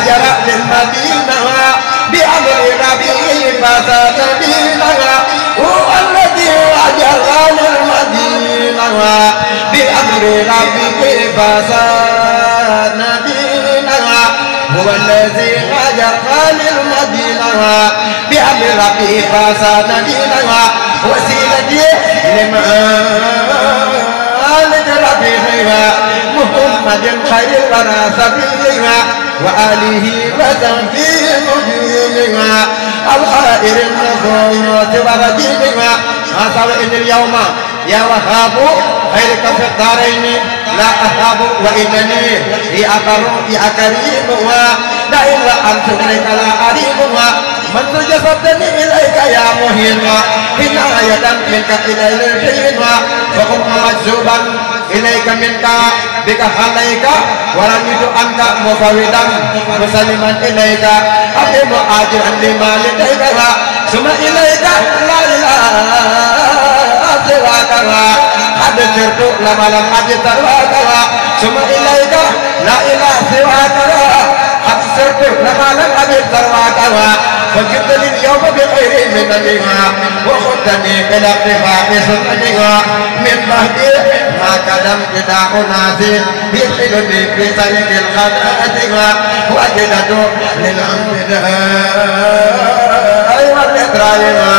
هاجر للمدينة بأمر ربه فساد دينها هو الذي هاجر للمدينة بأمر ربه فساد دينها هو الذي هاجر للمدينة بأمر ربه فساد دينها وسيلتي لمن ربها محمد خير لنا سبيلها وآله وسلم مجيبها الخير النصوص ورجيبها أصل إن اليوم يا وهاب خيرك في الدارين لا أهاب وإنني يا أبر يا كريم لا إلا أن تدرك لا أريمها من جسدني إليك يا مهين عناية منك إلي الحين فقم مجذوبا إليك منك بك عليك ورميت أنت مفوضا مسلما إليك أقيم أجرا لما لديك ثم إليك لا إله سواك قد سرت لما لم أجد سواك ثم إليك لا إله سواك قد سرت لما لم أجد سواك فجئت اليوم بخير من نبيها وخذني إلى اتفاق سنتها من بعد ما قدمت داء ناسي يدخلني في طريق الخطأتها وجدت للأنبياء والإدرايها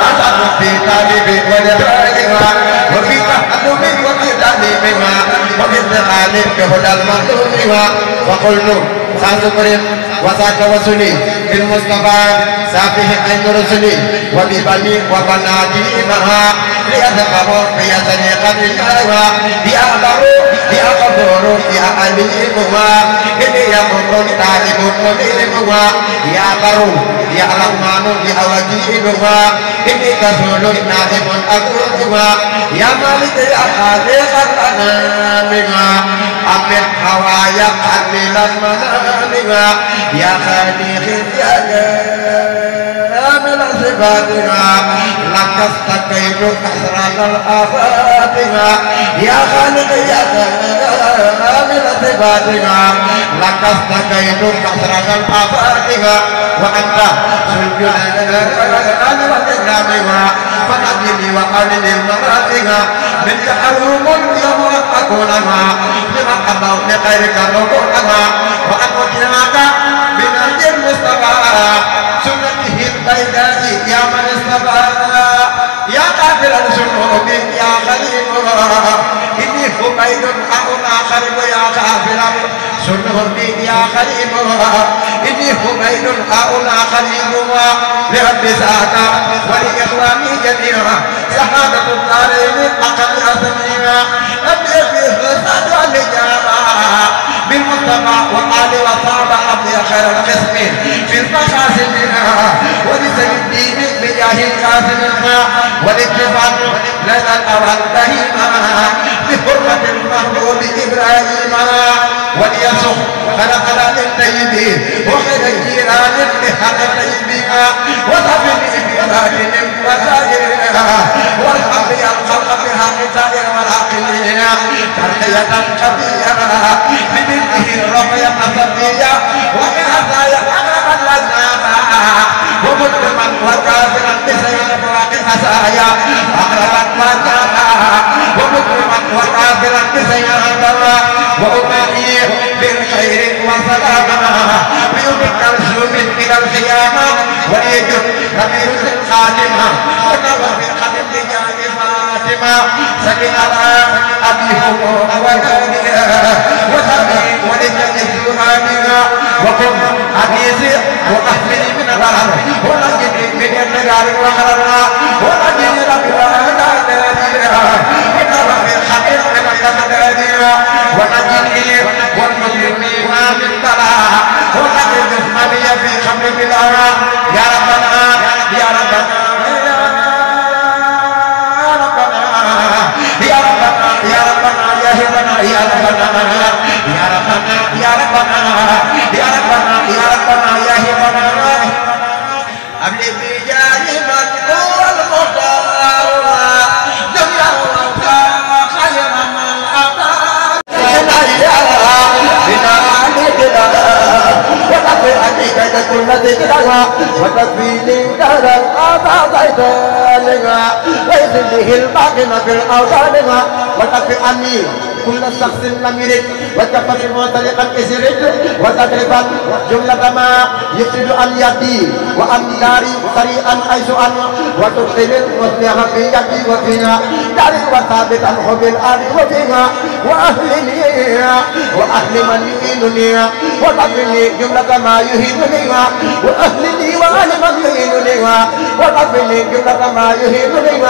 أصاب في طالبي ولدرائها وفي تحدث وفي تعليمها وفي استقال بهدى المخلوقها وقلت خاص وساك وسلي بالمصطفى سافه عين رسلي وببني وبناتي معها ليذهبوا في طريقة الهوى لأمروا لأقبروا لأعلمها إني يمر طالب مبينها يا برو يا رحمن لأوجيبها إني كسول نائم أقولها يا مالك يا خالق الأنامها أمن هوايا قليلا منامها يا خالق يا كامل صفاتها لك استقيت كسرة الآفاتها يا خالق يا كامل صفاتها لك استقيت كسرة الآفاتها وأنت سجد الأنوار والإكرامها فأجلي وأجلي المراتها منك أروم يوم أكونها لمن أبوا لغيرك ركوعها وأكونك بنهج المصطفى سنته البيداء يا من اصطفى يا قابل الذنوب يا خليل إني حميد أنا خليل يا قابل الذنوب يا خليل إني حميد أنا خليل لرب ساعة ولإخواني جميعا شهادة الدارين أقل أسميها أبي الرسالة والإجابة بالمصطفى وآل وصحبه أبي خير القسم في المخاسمين ولسن الدين بجاه القاسم والاتفاق لدى الأول بهيما بحرمة المحبوب إبراهيم وليسخ خلق للطيبين وخير الجيران بحق الطيبين وصفني بذاتهم وسائرها والحق الخلق بحق سائر والعاقلين ترقية كبيرة بمثله الرقية الصبية ومن هدايا أقرب الأجنابا ومسلما وكافرا بسير فراق الحسايا أقرب الأجنابا ومسلما وكافرا بسير الدواء وأماني بالخير والسلامة بيوم الكرسوم إلى القيامة وليجب ربيع الخاتمة ونظر بالخاتم بجاه فاطمة سكن على أبيهم وولدها وسبي ولتجدها بها وقم حديثي وأحمني من الغرر ونجني من النجار وغررها ونجني ربي وأهدى ناديها ونظر بالخاتم من القداديها ونجني والمسلمين من بلاء ونجني جسمي في خمر بلاء يا ربنا يا ربنا يا ربنا يا ربنا يا ربنا يا ربنا يا ربنا يا ربنا يا ربنا يا ربنا يا ربنا أبلي بجاه من هو المختار جميع الأوصاف خير من أتى كل ذكرها وتكفيني دهرا أعطيتني ويزن به الباقين في الأوطان وتكفي عني كل شخص لم يرد وتكفي طريقا إسرد وتدربا جملة ما يفسد عن يدي وعن داري سريعا حيث أن وتبطل المصلح في يدي وفيها داري وثابتا حب الآل وفيها وأهلني وأهل من يهينني وتكفني جملة ما يهينني وأهلني وأهل من يهينني وتكفني جملة ما يهينني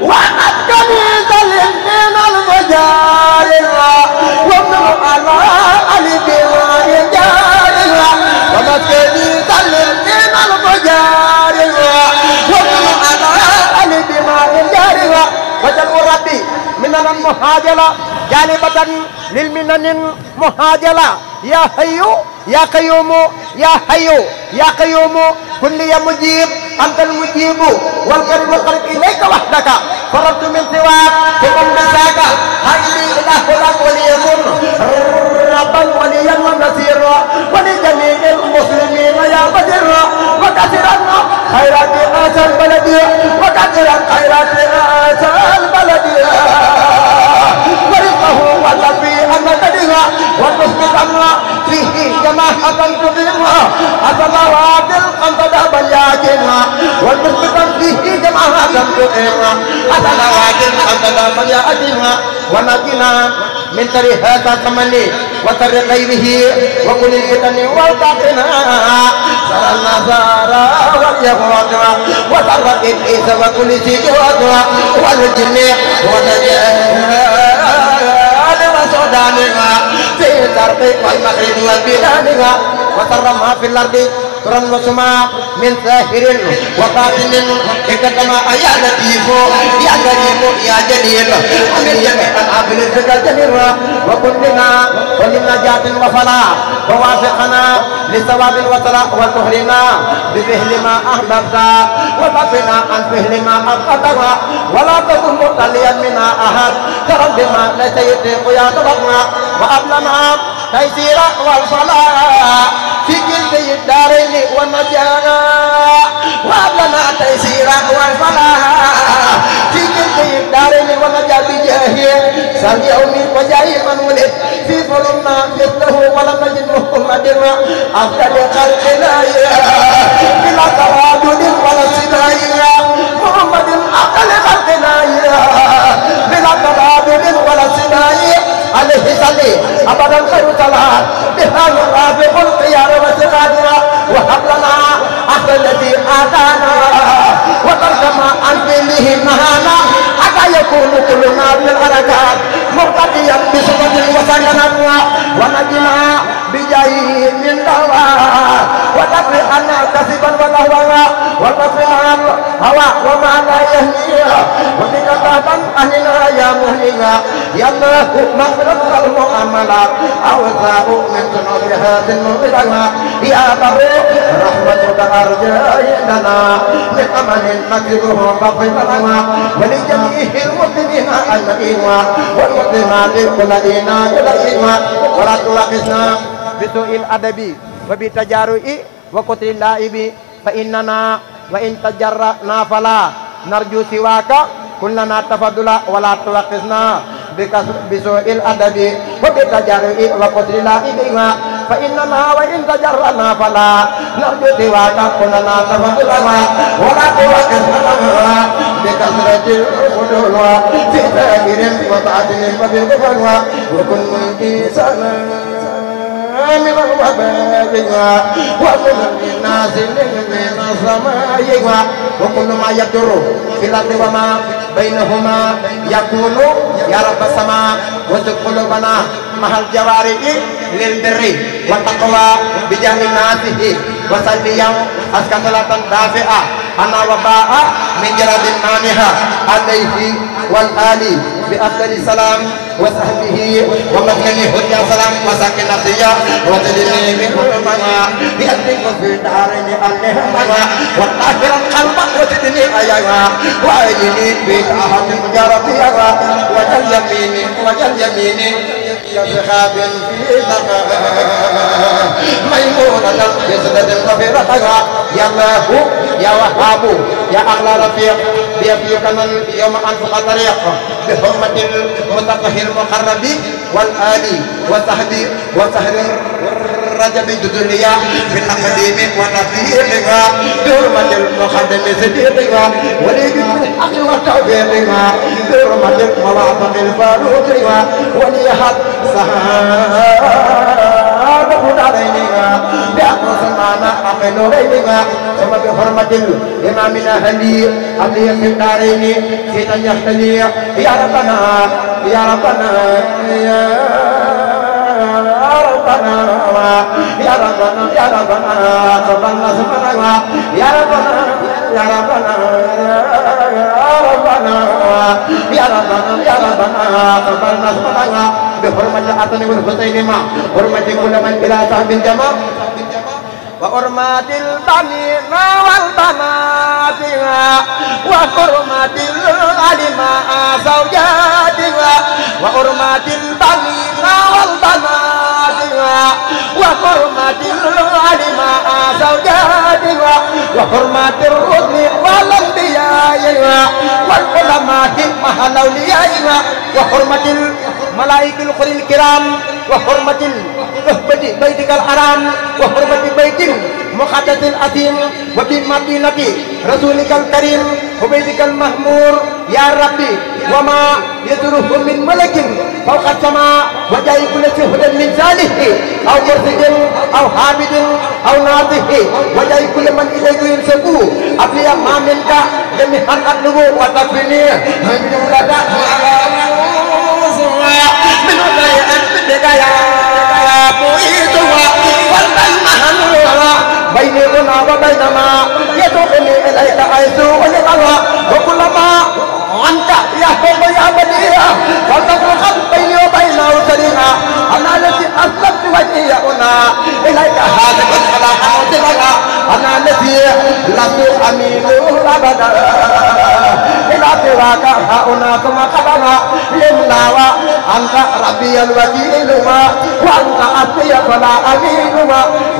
وأتكني سلم من المجارر ومن على ألف وإنجارر وأتكني سلم من المجارر ومن على ألف وإنجارر وجل ربي من المهاجرة جالبة للمنن مهاجرة يا حي يا قيوم يا حي يا قيوم كل يا مجيب أنت المجيب والكريم الخلق إليك وحدك فررت من سواك فقم بساك هايلي إله لك وليكن ربا وليا ونصيرا ولجميع المسلمين يا بدر وكثرا خيرات آسى البلد وكثرا خيرات آسى البلد ورزقه وتفي أمددها وتصدقنا فيه جماعة تقيمها أصلوات القنطة بلياجها وتصدقا فيه جماعة تقيمها أصلوات القنطة بلياجها ونجنا من طريق هذا التمني وطريق غيره وكل الفتن والباطنة سر النصارى واليهود وطر إبليس وكل شيء والجن والدجال وسودانها في الشرق والمغرب والبلاد وسر ما في الأرض ترى وسماء من ساهر وقاتل كما يا لطيف يا كريم يا جليل ومن جميع العابد الجميل وكلنا ولنجاة وفلاح ووافقنا لثواب وصلاح وتهلنا بفعل ما أحببت وتقنا عن فعل ما أبغضت ولا تكن مطليا منا أحد ترى بما ليس يطيق يا تبقنا وأبلنا تيسير والفلاح في كل الدارين والنجاة وأبلنا تيسير والفلاح في كل الدارين والنجاة بجاهه سال يوم وجاي من ولد في ظلمنا مثله ولم نجد محمد أفضل خلقنا بلا تردد ولا صدايا محمد أفضل خلقنا بلا تردد ولا صدايا عليه صلي أبدا خير صلاة بها يرافق الخيار وسقادنا وهب لنا أخذ الذي آتانا وترك ما عن فعله نهانا حتى يكون كلنا بالحركات مقتديا بسنة وسننا ونجنا بجاه من دواء وتكفي عنا كسبا ولهوا وتكفي عن هوى وما لا يهنيها وبك طابا أهلنا يا مهلنا يا الله مغفرة المؤملات أوسع من ذنوبها ذنوبنا يا بر رحمتك أرجى لنا من أمل نكره فاغفر لنا ولجميع المسلمين أجمعين والمسلمات الذين يدعون ولا تؤاخذنا بسوء الأدب وبتجارؤ وقتل اللائب فإننا وإن تجرأنا فلا نرجو سواك كلنا تفضلا ولا تؤاخذنا بسوء الأدب وبتجارؤ وقتل اللائب فإننا وإن تجرأنا فلا نرجو سواك كلنا تفضلا ولا تؤاخذنا بكثرة الخذول في ذاكر وباطن وبالغفل وكن إنسانا من الوباء وكل الناس من السماء وكل ما يضر في الأرض وما بينهما يقول يا رب السماء وزد قلوبنا مع الجوارح للبر والتقوى بجاه ناسه وسلم أسكن صلاة دافئة أنا وباء من جرد مانها عليه والآل بأفضل السلام وصحبه ومسكنه هدى سلام وسكن نفسيا وتدني من حرمنا بأدنك في الدارين ألهمنا وطاهر القلب وتدني أيها وأيني بتأهد مجاربها وجل يميني كسخاب في ذكر ميمونة سدد وفرقا يا الله يا وهاب يا أغلى رفيق بيبيك من يوم أنفق طريق بحرمة المتقه المقرب والآل وصحبه وسهر رجب الدنيا في التقديم والتفسير بحرمة المقدم صديقها ولي بالحق والتوفيق بحرمة المواطن الفاروق ولي حق سعادة دارينها بأقصى المعنى أقل ريبها ثم بحرمة الإمامنا هدي أبلي في الدارين في تنيختلي يا ربنا يا ربنا يا ربنا يا ربنا يا ربنا ربنا سبحانه يا ربنا يا ربنا يا ربنا يا ربنا يا ربنا ربنا سبحانه بحرمة الحسن والحسين ما حرمة كل من إلى صاحب الجماع وحرمة البنين والبنات وحرمة العلماء زوجاتها وحرمة البنين والبنات وحرمة العلماء زوجاتها وحرمة الرسل والأنبياء والعلماء مع الأولياء وحرمة الملائكة الخير الكرام وحرمة الكهبة بيتك الحرام وحرمة بيت المقدس العظيم وبمدينة رسولك الكريم وبيتك المحمور يا ربي وما يدره من ملك فوق السماء وجاي كل شهد من صالح أو مرسل أو حامد أو ناطق وجاي كل من إليه ينسبه أبلي ما منك جميعا أطلبه وتكفيني من ولد من الله أنبتك يا مؤيدها والمهنوها بيننا وبينما يدخلني إليك حيث ولقها وكلما أنت يا حب يا بديع فلتفرق بيني وبينه سريعا أنا الذي أسلمت وجهي هنا إليك هذا فلا حوتك أنا الذي لست أمين أبدا إلى سواك هؤلاء ثم قبلها لمنا وأنت ربي الوكيل وأنت أبي فلا أمين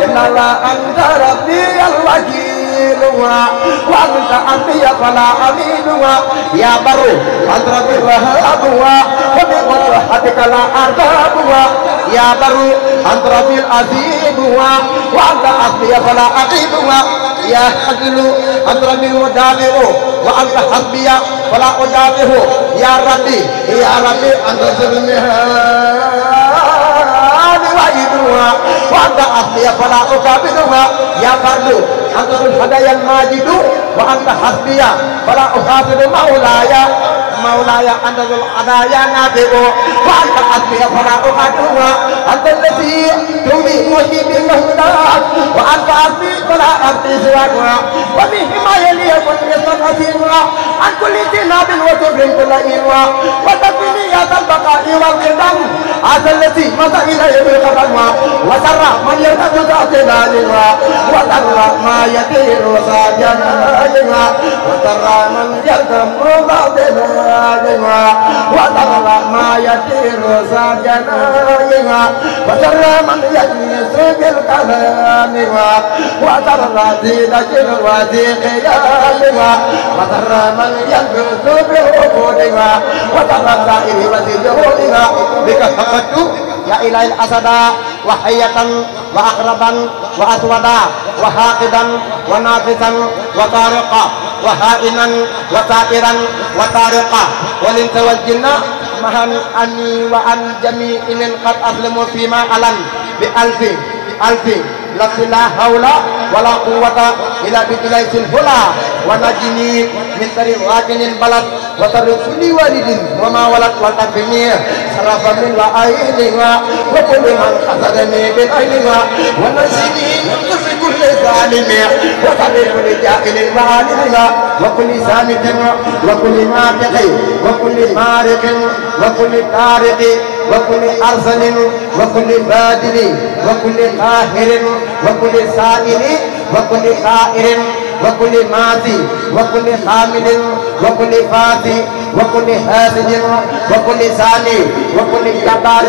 إلا أنت ربي الوكيل وأنت أبي فلا أمين يا بر أنت ربي الوهاب وبقدرتك لا أرتاب يا بر أنت ربي العزيز وأنت أبي فلا أغيب يا حجل أنت ربي المدافع وأنت حسبي فلا أجابه يا ربي أنت سلمها وعيدها وأنت أصلي فلا أكابدها يا فرد أنت الهدايا الماجد وأنت حسبي فلا أحاسب مولاي أنت ذو الهدايا نافع وأنت حسبي فلا أحاسبها أنت الذي تولي وحيد المهدات وأنت حسبي فلا أبقي سواك وبهما يلي يكون يسر أسيرها عن كل جناب وكبر كل إنوى وتكفيني يا ذا البقاء والقدم هذا الذي مضى إليه بالقدم وسر من يلتفت أتلالها وسر ما يطير ساجنا وسر من يركب باطلها وسر ما يطير ساجنا وسر من يجلس بالكلام وسر زينة الوثيق يالها وسر من يلبس بالعقودها وسر الزائر وزيجهودها بك فقدت يا إله الأسد وحية وأقربا وأسودا وحاقدا ونافسا وطارقا وهائنا وسائرا وطارقا والإنس والجن معا عني وعن جميع من قد أسلموا فيما ألن بألف لفظ لا حول ولا قوة إلا بالله الهلا ونجني من طريق راكن البلد وطريق كل والد وما ولد وتكفني صرف من وعينها وكل من حسدني بالعينها ونجني من كل ظالم وطريق كل جاهل وعالمها وكل سامت وكل ناطق وكل مارق وكل طارق وكل أرسل وكل بادل وكل قاهر وكل سائل وكل قائر وكل ماضي وكل حامل وكل فاتي وكل حاسد وكل ساني وكل جبار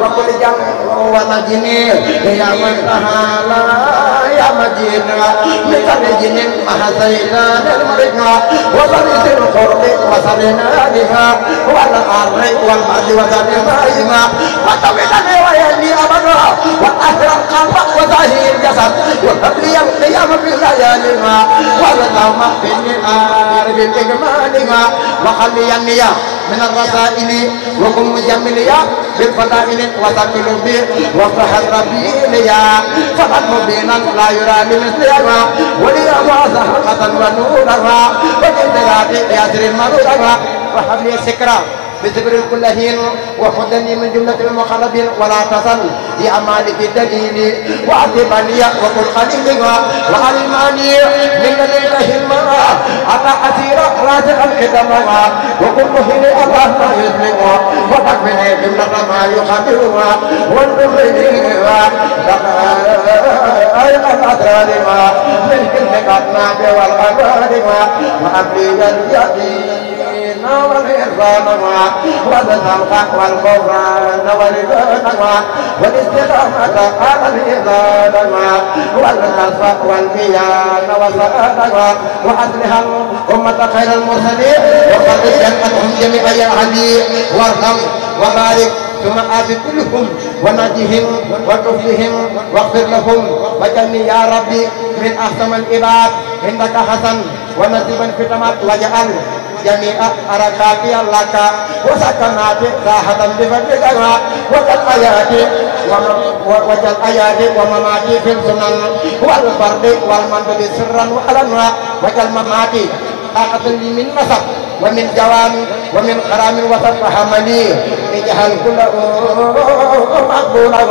وكل جم ونجني يا من تعالى يا مجينا بتبجن مع سيدان المرقى وصلت القرب وصلنا بها والأرض والمد وسلمائها وطولني ويلي أبدا وأهل القلب وزاهي الجسد وقبلي القيام بلياليها والنوم بالنهار بالإجمالها وخلي النية من الرسائل وكن مجمليا بالفضائل وسكل بي وصحت ربي ليا فقد مبينا لا يرى لمثلها ولي زهرة ونورها وجدرات ياسر المرورها وحبلي سكرا بذكر كل حين وخذني من جملة المقربين ولا تصل لأعمالك دليلي وأعذبني وكل خليلها وعلماني من لديه المرأة أتى أسير راسخ الخدمها وكل مهين الله ما يسلمها وتكفني جملة ما يخبرها والمخينها أي الأسرارها من كل قطناب والأبارها وأبلي اليقين والإرفان والذنق والغفران والغنى والاستقامة على الإذان والنصر والبيان والسعادة وأصلح الأمة خير المرسلين وقد جمعتهم جميعا يا علي وارحم وبارك ثم آت كلهم ونجهم وكفلهم واغفر لهم وجني يا ربي من أحسن العباد عندك حسن ونصيبا في تمات وجعل جميع أركاتي لك وسكنات راحة بفضلك وجل آياتي ومماتي في السنن والفرد والمنزل سرا وعلنا وجل مماتي طاقة لي من نسب ومن جوام ومن كرام وسط حملي اجعل كل مقبولا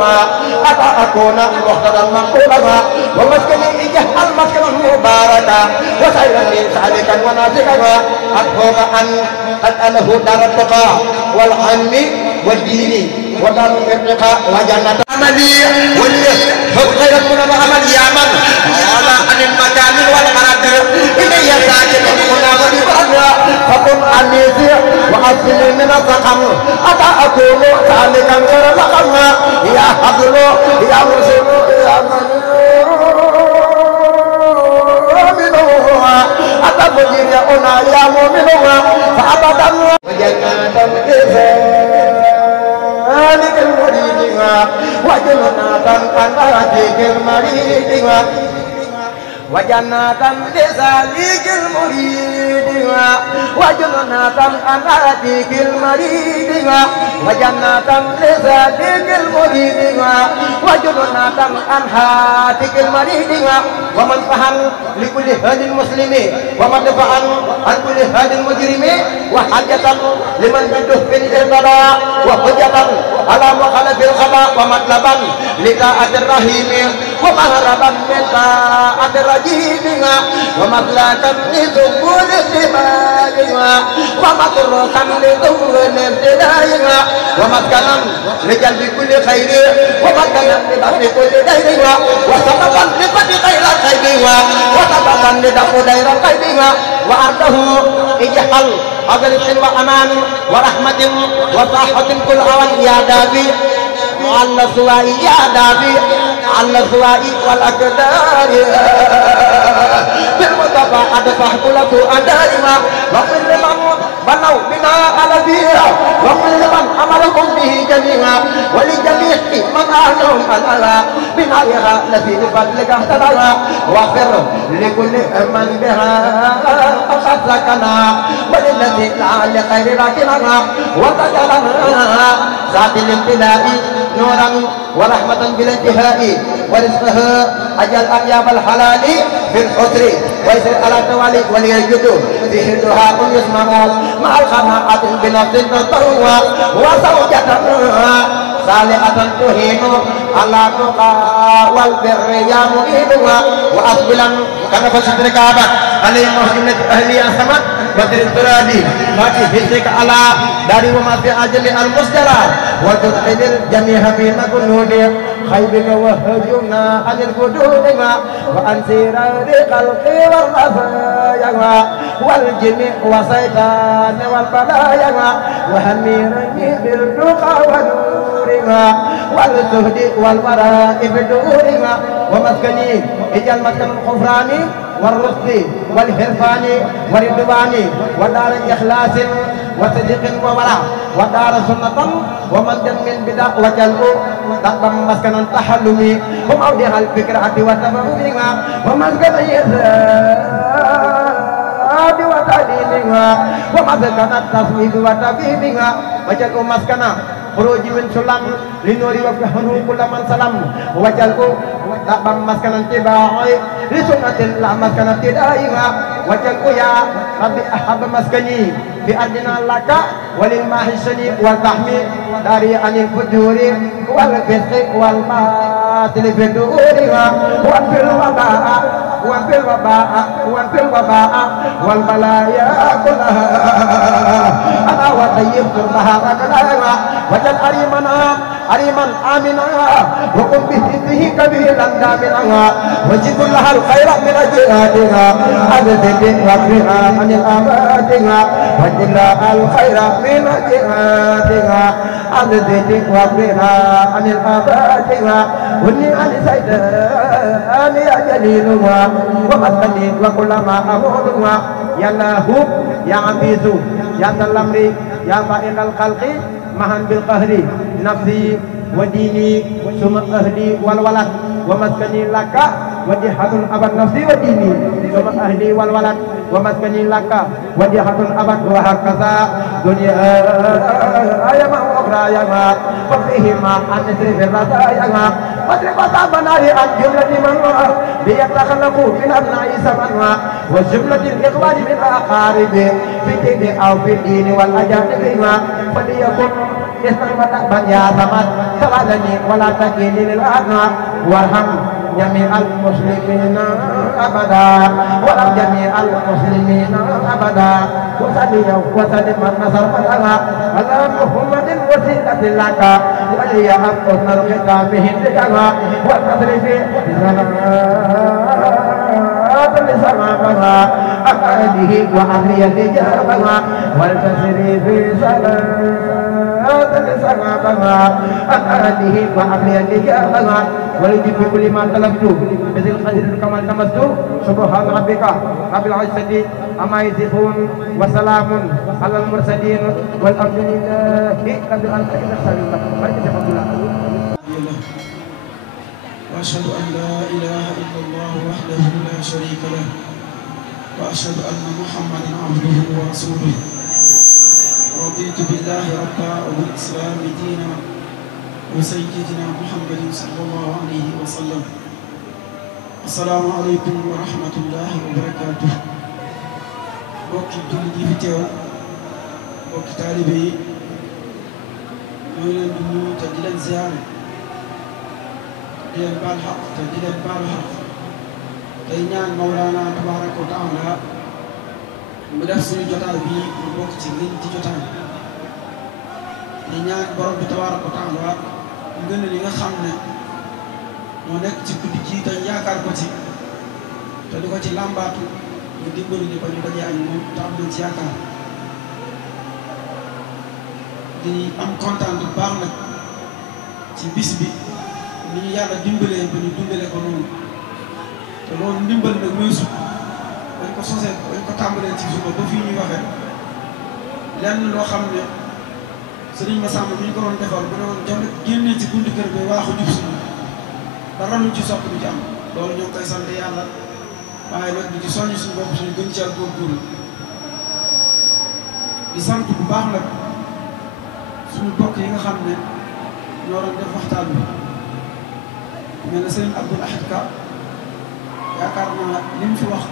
أتى أكون مقتدا مقبولا ومسكني اجعل مسكنا مباركا وسيرا لي سالكا وناسكا أدعوك أن أسأله دار التقى والعلم والدين ودار الارتقاء وجنة عملي وليحب خير من عمل يعمل على عن المكان والغرض إلي ساكن هنا ولبعض فقم عني وأصلي من الزقم أتى أكون سالكا غير زقم يا حبل يا مرسل يا منه أتى مجير يا أنا يا مؤمنها فأبدا وجنة ذلك المريد وجنة أناتيك المريد وجنة لذلك المريد وجنة أناتيك المريد وجنة لذلك المريد وجنة أنهاتك المريد ومن فهم لكل هاد المسلم ومدفعا عن كل هاد المجرم وحجة لمن بده في الإرضاء وحجة على مخالف الخطأ ومطلبا لطاعة الرحيم ومهربا من طاعة الرجيم ومطلقا لسبول السباق ومطرقا لظهور الابتداء ومسكنا لجلب كل خير ومسكنا لدفع كل دير وسببا لفتح غير الخير وسببا لدفع دير الخير وأرضه اجحل أغلق وأمان ورحمة وصاحة كل أوان يا دابي على سوائي يا دابي على سوائي والأقدار بالمصطفى أدفع كل أدائما وكل من بنوا بنا على بيها وكل من أمرهم به جميعا ولجميع من أهلهم على بنائها التي بفضلك اهتدى واغفر لكل من بها قد سكنا وللذي لعل خير راكنا وتجعلنا ذات الامتلاء نورا ورحمة بلا انتهاء ورزقها أجل أطياب الحلال في الحسر ويسر على توالي وليجد فيه دعاء يسمع مع الخناقة بنفس تطوى وزوجة صالحة تهين على تقى والبر يا معينها وأقبلا كنف سترك أبد عليهم جملة أهلي السماء بدر الترادي فاتي حسك على داري وما في أجل المسجرات وتدخل الجميع في مكنون خيبك وهجمنا عن الفدود وعن سيرار الخلق والرفايا والجن والشيطان والبلايا وهميرني بالرقى والنور والزهد والوراء بدورها ومسكني اجعل مسكن الغفران والرشد والحرفان والرضوان ودار إخلاص وصدق وورع ودار سنة ومنجا من بدع وجلب دقا مسكن التحلم وموضع الفكرة وتفهمها ومسكن الإرشاد وتعليمها ومسكن التصويب وتفهيمها وجلب مسكن خروج من سلم لنور وفهمه كل من سلم وجلب دقا مسكن انتباع لسنة لا مسكن ابتدائها وجلب يا ربي أحب مسكني في أرضنا لك وللماحسن والتحمي داري عن الفجور والفسق والباطل في دورها وفي الوباء وفي الوباء وفي الوباء والبلايا كلها أنا وطيبت البهار كلها وجل أريما آمنا وقم بحفظه كبيرا دامنا وجد لها الخير من أجهادها أبدت وفيها عن الأبادها وجد لها الخير من أجهادها أبدت وفيها عن الأبادها وني عن سيدان يا جليلها ومسكني وكل ما أمودها يا الله يا عبيد يا ذا الأمر يا فائق الخلق معا بالقهر نفسي وديني ثم أهلي والولد ومسكني لك وديحة أبد نفسي وديني ثم أهلي والولد ومسكني لك وديحة أبد وهكذا دنيا أيما وأخرى يما وفيهما أن نسرف الرزايا واضرب أصحاب النار عن جملة من ليتخلقوا من أبناء سمنها وجملة الإخوان من الأقارب في الدين أو في الدين والأجانب فليكن استغفر يا سمد سوادني ولا تكلني للأدنى وارحم جميع المسلمين أبدا ورحم جميع المسلمين أبدا وسلم من نصر فتنا على محمد وسيلة لك ولي أقصنا الختام هندكنا والتصريف لسماءنا أقعده وأمري لجابنا والتصريف لسماءنا أقعده وأمري لجابنا ولجد بكل ما طلبت مثل القدر كما التمست سبحان ربك رب العزة أما يصفون وسلام على المرسلين والحمد لله رب العالمين. وأشهد أن لا إله إلا الله وحده لا شريك له وأشهد أن محمدا عبده ورسوله رضيت بالله ربا وبالإسلام دينا وسيدنا محمد صلى الله عليه وسلم. السلام عليكم ورحمة الله وبركاته. bokki jullit yi fi teew bokki taalibe yi ñoo leen di nuyu te di leen ziyaare di leen baal xaq te di leen baal xaq tey ñaan Mawlana tabaaraka wa taala mu def suñu jotaay bii mu bokk ci ngeen ci jotaay di ñaan borom bi tabaaraka wa taala ngën li nga xam ne moo nekk ci guddi gi te yaakaar ko ci te di ko ci làmbaatu ñu dimbali ñu ko ñu dajee ak moom te am nañ ci yaakaar di am kontaan bu baax nag ci bis bi ni ñu yàlla dimbalee ba ñu dundalee ko noonu te loolu ndimbal nag mooy sut dañ ko sosee dañ ko tàmbalee ci suba ba fii ñuy waxee lenn loo xam ne sëriñ Massamba bi ñu ko doon defal bu ne woon jom génnee ci buntu kër bi waaxu jub suñu dara luñ ci sopp du ci am loolu ñoo ngi koy sant yàlla waaye nag di ci soññ suñu bopp suñu gën ci ak góorgóorlu di sant bu baax nag suñu bokk yi nga xam ne ñoo doon def waxtaan bi mel na sëriñ Abdoul Ahad Ka yaakaar naa li mu fi wax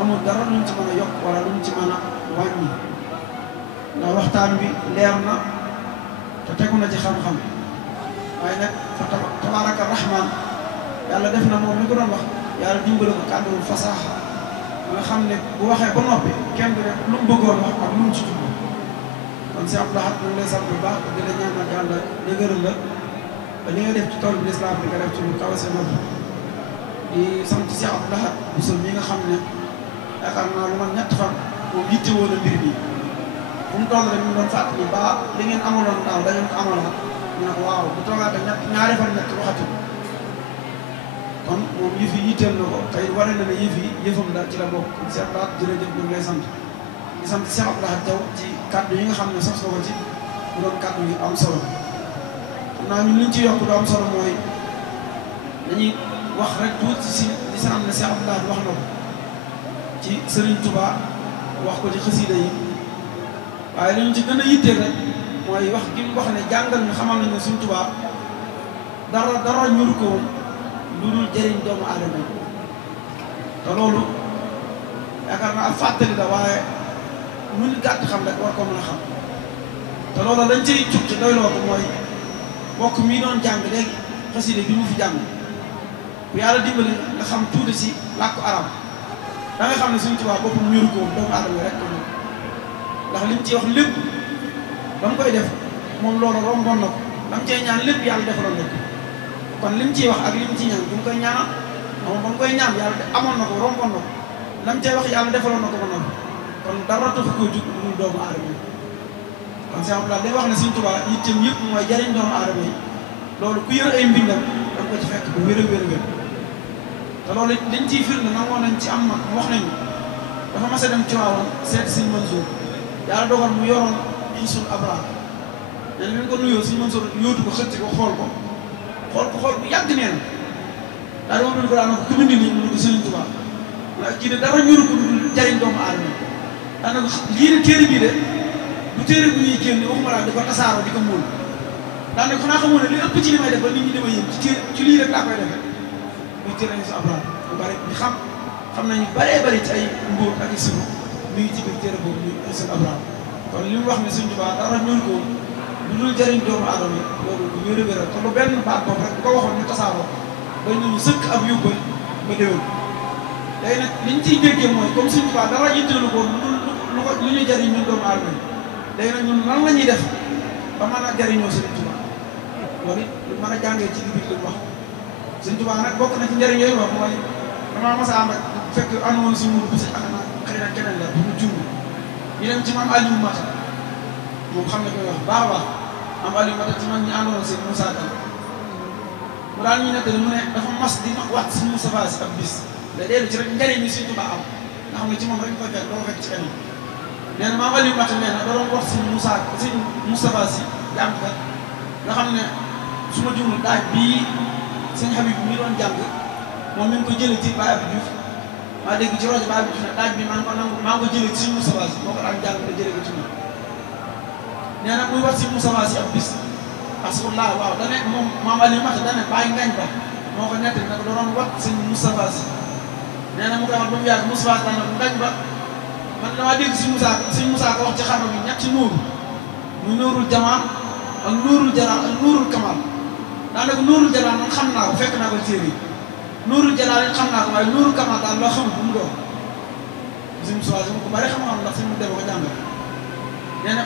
amul dara luñ ci mën a yokk wala luñ ci mën a wàññi ndax waxtaan bi leer na te tegu na ci xam-xam waaye nag fa tabaaraka rahmaan yàlla def na moom mi ko doon wax yàlla dimbali ko kàddu fasaaxa nga xam ne bu waxee ba noppi kenn du rek lu mu bëggoon wax ak lu mu ci jublu kon si Abdoul Ahad ñu ngi lay sant bu baax di la ñaanal yàlla dëgëral la ba li nga def ci tool bi lislaam bi nga def ci lu kawe sa nopp di sant si Abdoul Ahad Bousso mi nga xam ne yaakaar naa lu man ñett fan moom yittewoo na mbir mi fu mu toll rek ñu doon fàttali ba li ngeen amaloon daaw da ngeen ko amalaat mu ne ko waaw bu toogaat ak ñaari fan ñett waxatu kon moom yëf yi yitteel na ko tey wane na ne yëfam la ci la bokk Cheikh Abdou Lahad jërëjëf ñu ngi lay sant di sant Cheikh Abdou Lahad Diaw ci kàddu yi nga xam ne sos na ko ci mu doon kàddu yi am solo xam naa ñun liñ ci yokk du am solo mooy dañuy wax rek tuuti si li sa am ne Cheikh Abdou Lahad wax na ko ci Serigne Touba wax ko ci xasida yi waaye li ñu ci gën a yitteel rek mooy wax gi mu wax ne jàngal ñu xamal nañ ne Serigne Touba dara ñuru ko woon lu dul jëriñ doomu aadama yi te loolu yaakaar naa ak fàttali la waaye lu ñu gàtt xam rek war ko mën a xam te loolu dañ ciy cukk ci doy loo ko mooy bokk mii doon jàng léegi xasida bi mu fi jàng bu yàlla dimbali nga xam tuuti si làkku arab da nga xam ne Sëriñ Tuubaa boppam ñuru ko woon doomu aadama yi rek ko ñor ndax liñ ci wax lépp ba mu koy def moom loolu romboon na ko la mu cee ñaan lépp yàlla defaloon na ko kon lim ciy wax ak lim ci ñaan bu mu koy ñaanal moom ba mu koy ñaan yàlla amoon na ko romboon na ko la mu cee wax yàlla defaloon na ko ba noppi kon dara taxu koo jug lu dul doomu aadama yi kon Cheikh Abdou Lahad day wax ne Sëriñ Tuubaa yitteem yëpp mooy jariñ doomu aadama yi loolu ku yër ay mbindam da nga ko ci fekk bu wér a wér a wér te loolu liñ ciy firnde nangoo nañ ci am mag wax nañu dafa mas a dem Tiwaawan seet Sëriñ Mansour yàlla dogal mu yoroon Hisul Abraar te li ñu ko nuyoo Sëriñ Mansour yóotu ko xëcc ko xool bu yàgg neen daal di wax ko daan ko ku bind nii mu ne ko Sëriñ Tuubaa ndax kii de dara ñuru ko dul jariñ doomu aadama daanaka lii de téere bii de bu téere bu ñuy génn waxuma laa di ko tasaaroo di ko móol daanaka xanaa xamoo ne li ëpp ci li may def ba nit ñi dama yéen ci lii rek laa koy defee muy téere Hisul Abraar bu bari bi xam nañu baree bari ci ay mbóot ak i sibo mi ngi ci biir téere boobu muy Hisul Abraar kon li mu wax ne Sëriñ Tuubaa dara ñuru ko lu dul jëriñ doomu aadama yi loolu lu wér a wér te lu benn baat boobu rek bu ko waxoon ñu tasaaroo ba ñu sëkk ab yóbbal ba déwén léegi nag li ñu ciy déggee mooy comme Sëriñ Tuubaa dara yitteelu ko lu ñu jëriñ ñun doomu aadama yi léegi nag ñun lan la ñuy def ba mën a jëriñoo Sëriñ Tuubaa loolu it lu mën a jàngee ci biir li mu wax Sëriñ Tuubaa nag bokk na ci njëriñ yooyu wax mooy damaa mas a ànd ak fekk ànd woon si muur bi si ak naa xëy na keneen la bu mu jumb ñu dem ci maam Aliou Mata moom xam ne koy wax baax a baax am Aliou Mata ci man ñu àndoon seen Moussa Kane mu daal ñu nettali mu ne dafa mas di wax si Moustapha Sy ab bis da dellu ci rek njëriñ ñi Sëriñ Tuubaa am nga xam ne ci moom rek koy fekk doo fekk ci keneen nee na maam Aliou Mata nee na da doon wax si Moustapha Sy jàngkat nga xam ne su ma jumul daaj bii sëñ Habib mi doon jàng moom mi ngi ko jëlee ci Baye Abdou Diouf maa dégg ci rajo Baye Abdou Diouf ne daaj bi maa ngi ko jëlee ci Moustapha Sy moo ko daan jàng da jëlee ko ci moom nee na muy wax si Moustapha Sy ab bis parce que waaw da ne moom maam Aliou Mata da ne bàyyi ngañ ba moo ko nettali nag da doon wax sëñ Moustapha Sy nee na mu koy wax ba mu yàgg Moustapha Sy daan ngañ ba man damaa dégg si Moussa ko wax ci xarnu bi ñetti nuuru muy nuurul jamaan ak nuurul jalaal ak nuurul kamal daanaka nuurul jalaal man xam naa ko fekk naa ko téere yi nuurul jalaal it xam naa ko waaye nuurul kamal daal loo xamul bu mu doon si Moussa Sy ko bari xam-xam ndax si mu dem ko jàngal nee na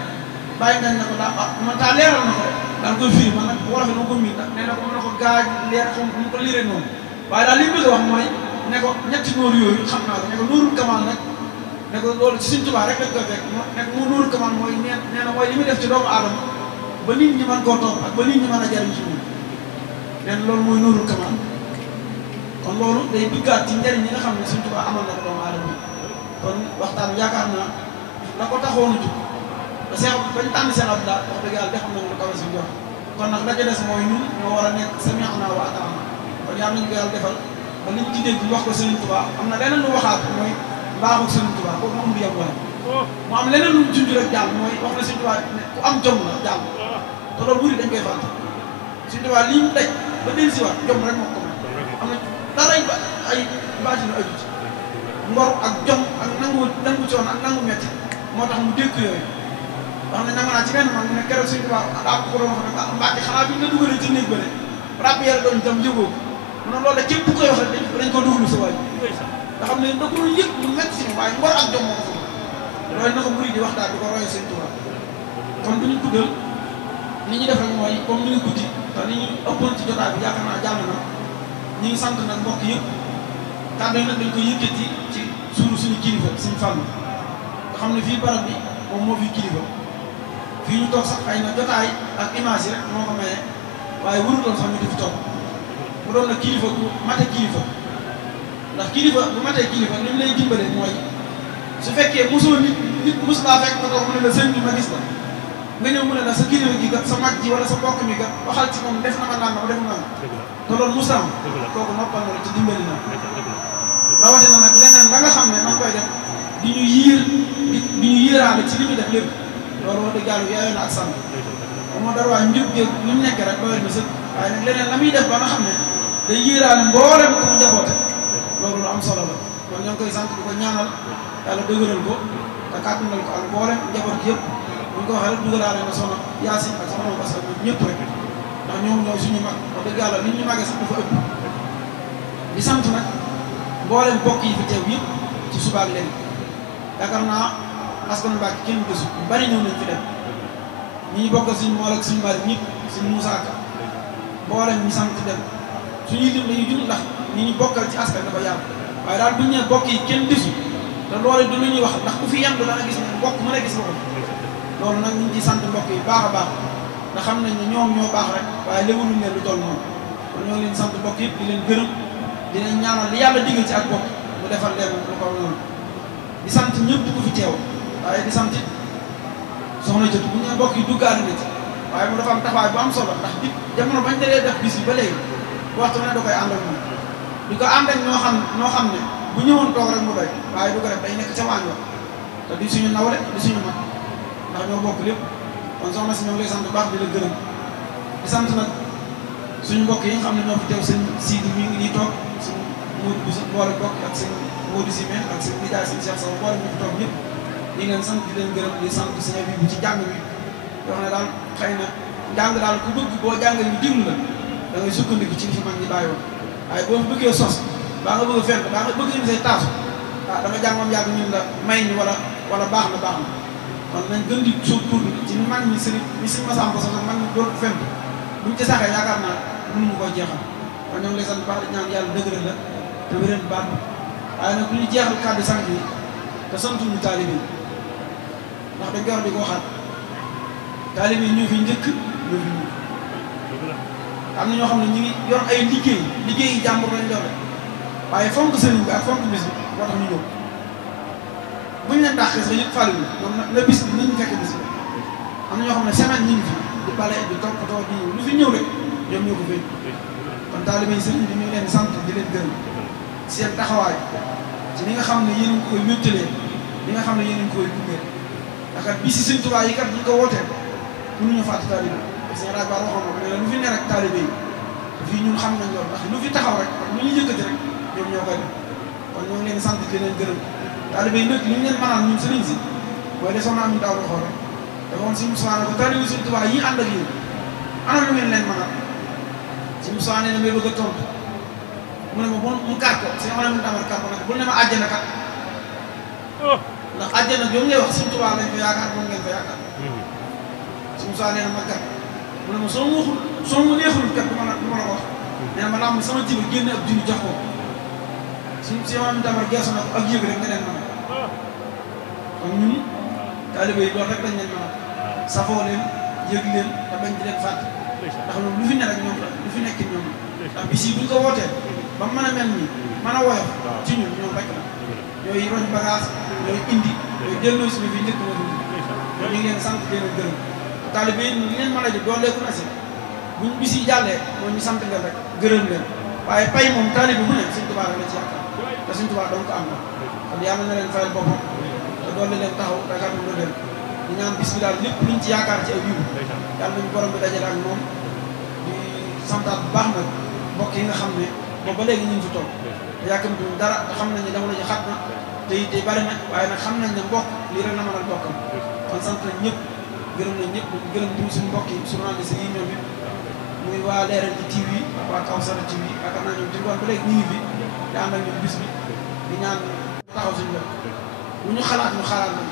bàyyi ngañ na ko daa man taa leeral na ko rek daal koy firi man nag wolof yi ma ko miin nee na ko mën na ko gaaj leer xam mu ko liiree noonu waaye daal li mu bëgg a wax mooy ne ko ñetti nóor yooyu xam naa ko ne ko nuurul kamal nag ne ko loolu ci Sëriñ Tuubaa rek lañ koy fekk ne ko mu nuurul kamal mooy nee na mooy li muy def ci doomu aadama ba nit ñi mën koo topp ak ba nit ñi mën a jariñ ci ñun nee na loolu mooy nuurul kamal kon loolu day duggaat ci njariñ ñi nga xam ne Sëriñ Tuubaa amal na ko doomu aadama kon waxtaan bi yaakaar naa la ko taxoon a jug ba Seex bañ tànn Seex Abdou Lahad wax dëgg yàlla defam nañu lu kawe si jox kon nag la ca des mooy ñun ñoo war a nekk sami'naa wa ata'naa kon yàlla nañu ko yàlla defal ba liñ ci dégg wax ko Sëriñ Tuubaa am na leneen lu waxaat mooy mbaaxu Sëriñ Tuubaa kooku moom du yem wala mu am leneen lu junj rek jàll mooy wax na Sëriñ Tuubaa ne ku am jom la jàll te loolu buri dañ koy fàtte Sëriñ Tuubaa lii mu daj ba dellu si waat jom rek moo ko may am na dara ay baatinu aju ci ngor ak jom ak nangu coono ak nangu metti moo tax mu dékk yooyu wax ne nangu naa ci benn man mu ne keroog Sëriñ Tuubaa daa ko doon wax ne Mbàkke xanaa bi nga dugalee ci néeg ba de rab yàlla doon itam jógoo mu ne loolu de képp koy wax rek dañ ko dugalu sa waay nga xam ne da ko doon yëg mu metti si waaye ngor ak jom moo ko fa loolu na ko murid di wax daal di ko royee Sëriñ Tuubaa kon du ñu guddal li ñu def rek mooy comme ni ñu guddi te ni ñu ëppoon ci jotaay bi yaakaar naa jàll na ñu ngi sant nag mbokk yëpp kàddu yi nag dañ koy yëkkati ci suuru suñu kilifa suñu fànn nga xam ne fii barab bi moom moo fi kilifa fii ñu toog sax ay na jotaay ak image yi rek moo ko maye waaye warutoon sax ñu di fi toog mu doon na kilifa bu mate kilifa ndax kilifa bu matee kilifa li mu lay dimbale mooy su fekkee mosoo nit mos laa fekk nga toog mu ne la sëñ bi ma gis la nga ñëw mu ne la sa kilifa gi kat sa mag ji wala sa mbokk mi kat waxal ci moom def na ma naan def na ma te loolu musaam kooku noppal na la te dimbali na rawatina nag leneen la nga xam ne man koy def di ñu yéeraale ci li ñu def lépp loolu wax dëgg yàlla yaayoo na ak sàmm moo dara waa njub géeg lu mu nekk rek doyal na sëkk waaye nag leneen la muy def ba nga xam ne day yéeraale mboolem ko mu njaboote loolu lu am solo la kon ñoo ngi koy sant di ko ñaanal yàlla dëgëral ko te kàttanal ko ak mboolem njaboot gi yëpp bu ñu ko waxee rek dugalaale na soxna Yaasin ak soxna parce que ñoom ñëpp rek ndax ñoom ñooy suñu mag wax dëgg yàlla li ñu màggee sax dafa ëpp di sant nag mboolem bokk yi fi teew yëpp ci subaak léegi yaakaar naa askanu Mbàkke kenn gisu ñu bari ñëw nañ fi dem ñi ñu bokkal suñu mool ak suñu bari ñëpp suñu Moussa Ka mboolem ñu sant dem suñuy lim dañuy jum ndax ñi ñu bokkal ci askan dafa yàgg waaye daal bu ñu nee bokk yi kenn gisu te loolu du lu ñuy wax ndax ku fi yendu dana gis ne mbokk mën a gis boppam loolu nag ñu ngi ciy sant mbokk yi baax a baax ndax xam nañ ne ñoom ñoo baax rek waaye léwaluñ leen lu toll noonu kon ñoo ngi leen sant mbokk yëpp di leen gërëm di leen ñaanal li yàlla diggal ci ak bokk mu defal leen lu ko noonu di sant ñëpp ku fi teew waaye di sant soxna jot bu ñu mbokk yi duggaale na ci waaye mu dafa am taxawaay bu am solo ndax di jamono bañ dalee def bis bi ba léegi waxtu ne da koy ànd ak moom di ko ànd ak ñoo xam ne bu ñëwoon toog rek mu doy waaye du ko def day nekk ca waañ wa te di suñu nawle di suñu mag ndax ñoo bokk lépp kon soxna si ñoo ngi lay sant bu baax di la gërëm di sant nag suñu mbokk yi nga xam ne ñoo fi teew seen Sidi mi ngi nii toog suñu Modou bu boole bokk ak seen Modou Simé ak seen nijaay seen Cheikh Sow boole ñu fi toog ñëpp ñu ngi leen sant di leen gërëm di sant sëñ bi bu ci jàng bi yoo xam ne daal xëy na njàng daal ku bëgg boo jàngee ñu diglu la da ngay sukkandiku ci li fi mag ñi bàyyi woon waaye boo fi bëggee sos baa nga bëgg a fenn baa nga bëgg indi say taasu ah da nga jàng moom yàgg ñun la may ñi wala baax na kon nañ gën di sóob ci mag ñi sëriñ ñi sëñ Masamba sax mag ñi doon fenn buñ ci saxee yaakaar naa mënuñu koo jeexal kon ñoo ngi lay sant baax di ñaan yàlla dëgëral la te wéral baat bi waaye nag bu ñu jeexal kàddu sant yi te santuñu taalibe yi ndax dañ koy wax di ko waxaat taalibe yi ñoo fi njëkk ñoo fi mujj am na ñoo xam ne ñu ngi yor ay liggéey yi jàmbur lañ yor waaye fonk sëriñ bi ak fonk bis bi moo tax ñu ñëw buñ leen dàqee sax yëpp fàllu moom na bis bi nañu fekk bis bi am na ñoo xam ne semaine ñu ngi fi di bale di toppatoo di lu fi ñëw rek ñoom ñoo ko fay kon taalibe yi sëriñ bi ñu ngi leen sant di leen gërëm seen taxawaay ci li nga xam ne yéen a ngi koy wéttalee li nga xam ne yéen a ngi koy gunge ndax kat bi si Sëriñ Tuubaa yi kat bu ñu ko wootee mënuñu fàtte taalibe parce que rajo Ba waxoon na ko ne lu fi ne rek taalibe yi fii ñun xam nañ loolu ndax lu fi taxaw rek ak lu ñu yëkkati rek ñoom ñoo koy def kon ñoo ngi leen sant di leen gërëm taalibe yi nag li ñu leen mënaan ñun sëriñ si mooy de soxna am ñu daaw waxoon rek dafa woon si Moussa ne ko taalibe Sëriñ Tuubaa yi ànd ak yéen ana lu ngeen leen mënal si Moussa nee na may bëgg a tontu mu ne ma bu mu kàr ko si ama mu damal kàr ko nag bu ne ma àjjana kat ndax àjjana jom ngay wax Sëriñ Tuubaa lañ ko yaakaar moom ngeen ko yaakaar si Moussa nee na ma kat mu ne ma soo mu neexul kat du ma la ko wax nee na ma lamb sama jiba génne ab junni jox ko si ama mu damal geesu na ko ak yëg rek nga leen mën kon ñun taalibe yi loolu rek lañ leen mën a safoo leen yëg leen te bañ di leen fàtte ndax loolu lu fi ne rek ñoom la lu fi nekk ñoom la ndax bis yi buñ ko wootee ba mu mën a mel nii mën a woyof ci ñun ñoom rek la ñooy roñ bagage ñooy indi ñooy delloo si fi njëkk moo dund ñu ngi leen sant leen gërëm taalibe yi li leen mën a ji dooleeku na si buñ bis yi jàllee mooy ñu sant leen rek gërëm leen waaye pay moom taalibe bu ne Sëriñ Tuubaa rek la ci yaakaar te Sëriñ Tuubaa donc am na kon yàlla na leen fayal boppam te doole leen taxaw dagaat na leen di ñaan bis bi daal lépp luñ ci yaakaar ci ay yiw yàlla nañu borom bi dajale ak moom di santaat bu baax nag mbokk yi nga xam ne boobu ba léegi ñu ngi fi toog te yàkkamtuñ dara te xam nañ ne jamono ji xat na te it bari na waaye nag xam nañ ne mbokk lii rek la mënal bokkam kon sant nañ ñëpp gërëm nañ ñëpp gërëm tamit suñu mbokk yi journaliste yi ñoom it muy waa Leral ji TV ak waa Kawsara TV ak naa ñoom ci ngoon ba léegi ñu ngi fi di ànd ak ñoom bis bi di ñaan taxaw suñu bopp bu ñu xalaat ñu xalaat nañ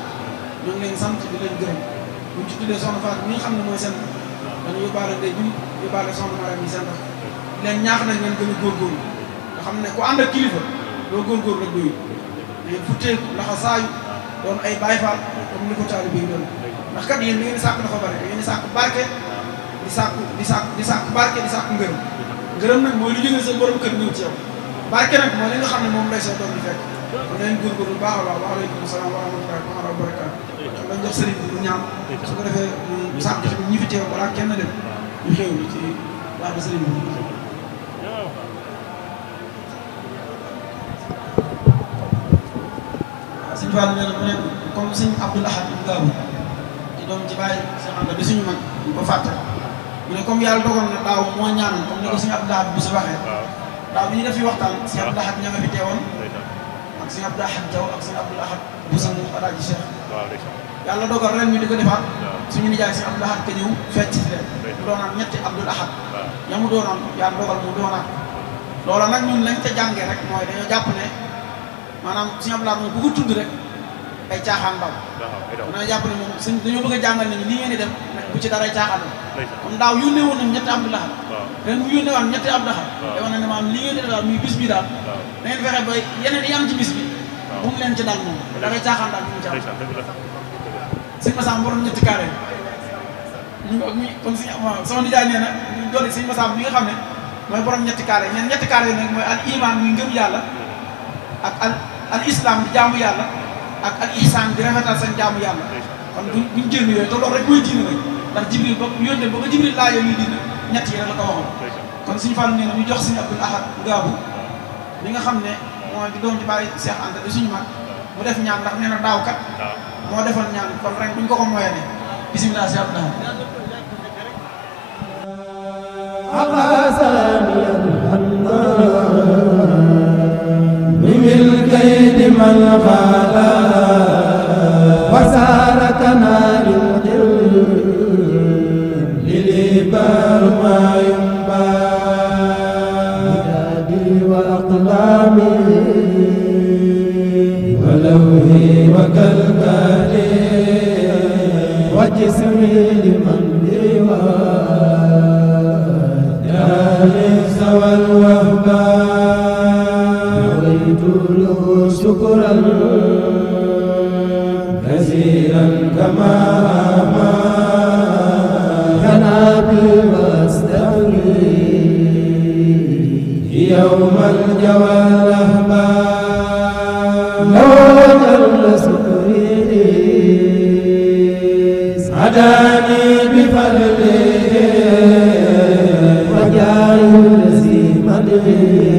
ñoo ngi leen sant di leen gërëm bu ñu ci tuddee soxna Fatou mi nga xam ne mooy seen dañu yóbbaale ndey bi yóbbaale soxna Maram yi seen leen ñaax nañ leen gën a góorgóorlu nga xam ne ku ànd ak kilifa doo góorgóorlu rek doyul mais futteeku laxa saayu doon ay Baay Faal comme ni ko taalibe yi doon ndax kat yéen li ngeen di sàkk dafa bari da ngeen di sàkk barke di sàkk barke di sàkk ngërëm nag mooy lu jógee sa borom kër ñëw ci yow barke nag mooy li nga xam ne moom lay sa doom di fekk kon nañ góorgóorlu baax a baax waaleykum salaam wa rahmatullahi wa barakaatu xam dañ jox sëriñ bi du ñaan su ko defee ñu sàkk ci ñi fi teew balaa kenn dem ñu xew bi ci baax sëriñ bi sëñ Fall nee na mu ne comme sëñ Abdoul Ahad Ibn Gabou di doom ci bàyyi Cheikh Anta di suñu mag ñu ko fàtte mu ne comme yàlla dogal na daaw moo ñaanoon comme ni ko sëñ Abdoul Ahad bu si waxee daaw bi ñu def fi waxtaan sëñ Abdoul Ahad ña nga fi teewoon ak sëñ Abdoul Ahad Diaw ak sëñ Abdoul Ahad bu sa mu Alaaji Cheikh yàlla dogal ren ñu di ko defaat suñu nijaay sëñ Abdoul Ahad ka ñëw fecc si leen mu doonaat ñetti Abdoul Ahad ña mu doonoon yàlla dogal mu doonaat loola nag ñun lañ ca jàngee rek mooy dañoo jàpp ne maanaam sëñ Abdoul Ahad moom bu ko tudd rek ay caaxaan daw dañoo jàpp ne moom sëñ dañoo bëgg a jàngal ne li ngeen di def bu ci dara caaxaan la comme daaw yónnee woon nañ ñetti Abdoul Ahad ren mu yónnee woon ñetti Abdoul Ahad day wane ne maanaam li ngeen di def daal muy bis bi daal da ngeen fexe ba yeneen yi am ci bis bi bu mu leen ci daal moom dara caaxaan daal bu mu ci am sëñ Massam borom ñetti carré ñu kon si sama nijaay nee na ñu doole sëñ Massam mi nga xam ne mooy borom ñetti carré ñeen ñetti carré yi nag mooy al iman muy ngëm yàlla ak al islam di jaamu yàlla ak al ihsan di rafetal seen jaamu yàlla kon buñ génn yooyu te loolu rek mooy diine nag ndax Jibril ba yónnee ba ko Jibril laajee luy diine ñett yi rek la ko waxoon kon suñu Fall nee na ñu jox suñu Abdoul Ahad Gabou li nga xam ne mooy di doom ci bàyyi Cheikh Anta di suñu mag mu def ñaan ndax nee na daaw kat moo defoon ñaan kon rek buñ ko ko moyee ne bisimilah si Abdoul وساركنا للقل للإبار ما ينبى بدادي وأقلامي ولوهي وكالكالي وجسمي لمن داني سوى الوهبان نويت له شكرا كثيرا كما كنابي واستغني يوم الجوى الأهبان لو جل سكري هداني بفضله وجعل الذي مدعي